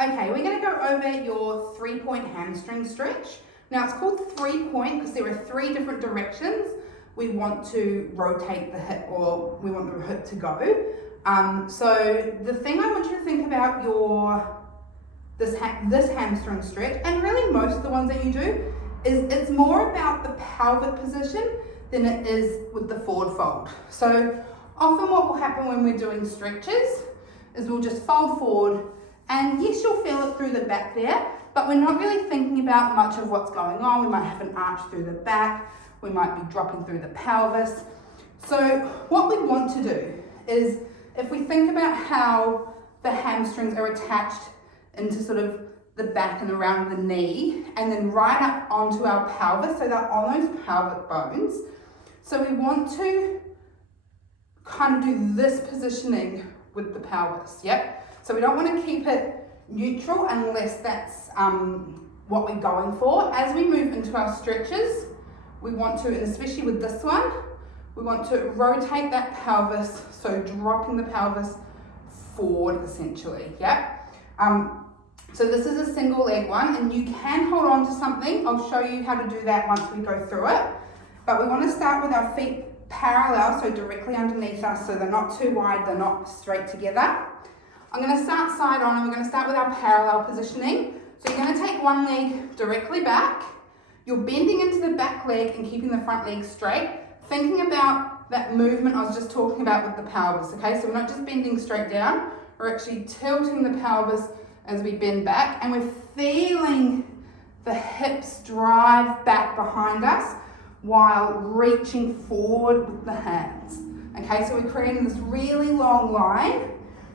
Okay, we're going to go over your 3-point hamstring stretch. Now it's called 3-point because there are 3 different directions we want to rotate the hip, or we want the hip to go. So the thing I want you to think about this hamstring stretch, and really most of the ones that you do, is it's more about the pelvic position than it is with the forward fold. So often what will happen when we're doing stretches is we'll just fold forward, and yes, you'll feel it through the back there, but we're not really thinking about much of what's going on. We might have an arch through the back, we might be dropping through the pelvis. So what we want to do is, if we think about how the hamstrings are attached into sort of the back and around the knee, and then right up onto our pelvis, so they're on those pelvic bones. So we want to kind of do this positioning with the pelvis, yep? So we don't want to keep it neutral unless that's what we're going for. As we move into our stretches, we want to, and especially with this one, we want to rotate that pelvis, so dropping the pelvis forward essentially, yeah? So this is a single leg one, and you can hold on to something. I'll show you how to do that once we go through it. But we want to start with our feet parallel, so directly underneath us, so they're not too wide, they're not straight together. I'm going to start side on, and we're going to start with our parallel positioning. So you're going to take one leg directly back. You're bending into the back leg and keeping the front leg straight, thinking about that movement I was just talking about with the pelvis, okay? So we're not just bending straight down, we're actually tilting the pelvis as we bend back, and we're feeling the hips drive back behind us while reaching forward with the hands. Okay, so we're creating this really long line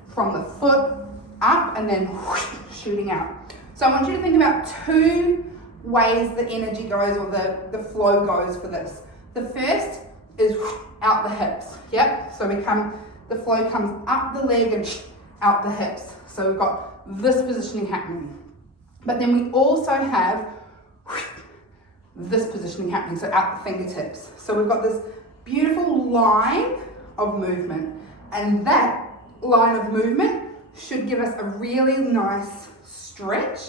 from the foot up and then whoosh, shooting out. So I want you to think about 2 ways the energy goes, or the flow goes for this. The first is out the hips, yep? So the flow comes up the leg and out the hips. So we've got this positioning happening. But then we also have this positioning happening, so out the fingertips. So we've got this beautiful line of movement, and that line of movement should give us a really nice stretch.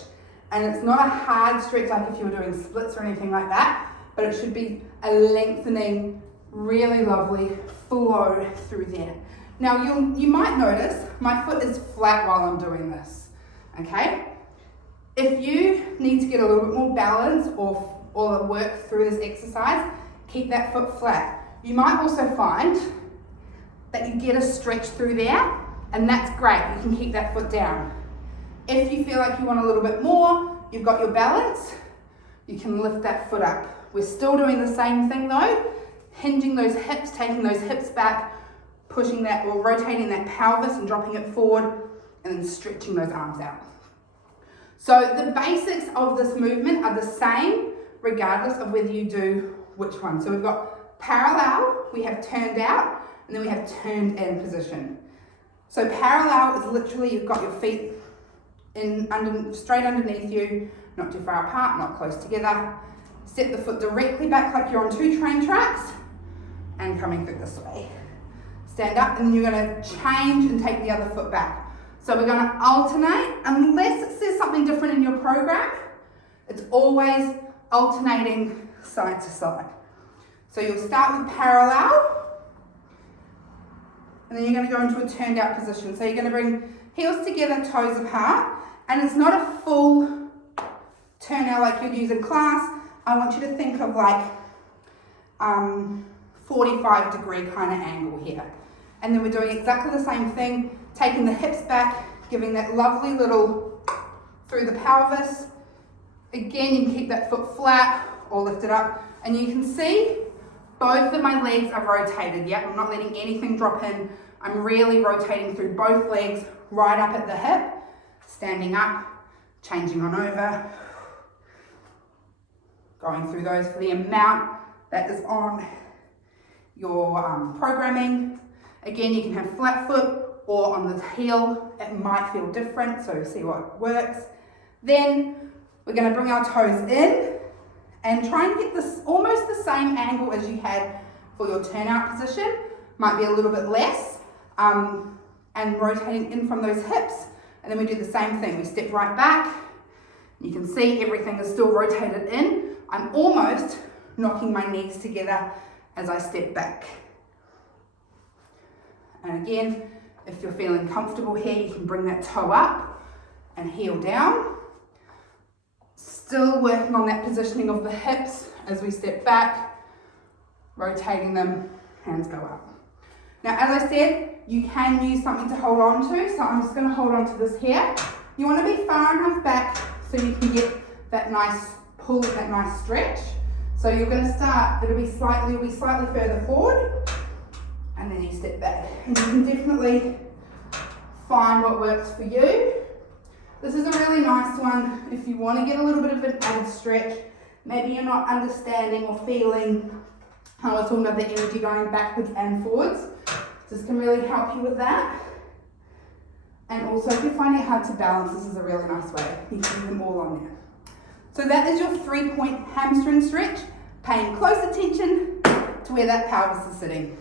And it's not a hard stretch like if you were doing splits or anything like that, but it should be a lengthening, really lovely flow through there. Now you might notice my foot is flat while I'm doing this, okay? If you need to get a little bit more balance or work through this exercise, keep that foot flat. You might also find that you get a stretch through there, and that's great, you can keep that foot down. If you feel like you want a little bit more, you've got your balance, you can lift that foot up. We're still doing the same thing though, hinging those hips, taking those hips back, pushing that or rotating that pelvis and dropping it forward, and then stretching those arms out. So the basics of this movement are the same regardless of whether you do which one. So we've got parallel, we have turned out, and then we have turned in position. So parallel is literally you've got your feet straight underneath you, not too far apart, not close together. Step the foot directly back like you're on 2 train tracks and coming through this way. Stand up, and then you're going to change and take the other foot back. So we're going to alternate, unless it says something different in your program, it's always alternating side to side. So you'll start with parallel, and then you're going to go into a turned out position. So you're going to bring heels together, toes apart, and it's not a full turn out like you'd use in class. I want you to think of like 45-degree kind of angle here. And then we're doing exactly the same thing, taking the hips back, giving that lovely little through the pelvis. Again, you can keep that foot flat or lift it up, and you can see both of my legs are rotated. Yep, I'm not letting anything drop in. I'm really rotating through both legs, right up at the hip, standing up, changing on over, going through those for the amount that is on your programming. Again, you can have flat foot or on the heel. It might feel different, so see what works. Then we're going to bring our toes in and try and get this almost the same angle as you had for your turnout position. Might be a little bit less, and rotating in from those hips, And then we do the same thing. We step right back. You can see everything is still rotated in. I'm almost knocking my knees together as I step back. And again, if you're feeling comfortable here, you can bring that toe up and heel down. Still working on that positioning of the hips as we step back, rotating them, hands go up. Now, as I said, you can use something to hold on to, so I'm just going to hold on to this here. You want to be far enough back so you can get that nice pull, that nice stretch. So you're going to start, you'll be slightly further forward, and then you step back. And you can definitely find what works for you. This is a really nice one if you want to get a little bit of an added stretch. Maybe you're not understanding or feeling how I was talking about the energy going backwards and forwards. This can really help you with that. And also, if you're finding it hard to balance, this is a really nice way. You can do them all on there. So that is your 3-point hamstring stretch, paying close attention to where that pelvis is sitting.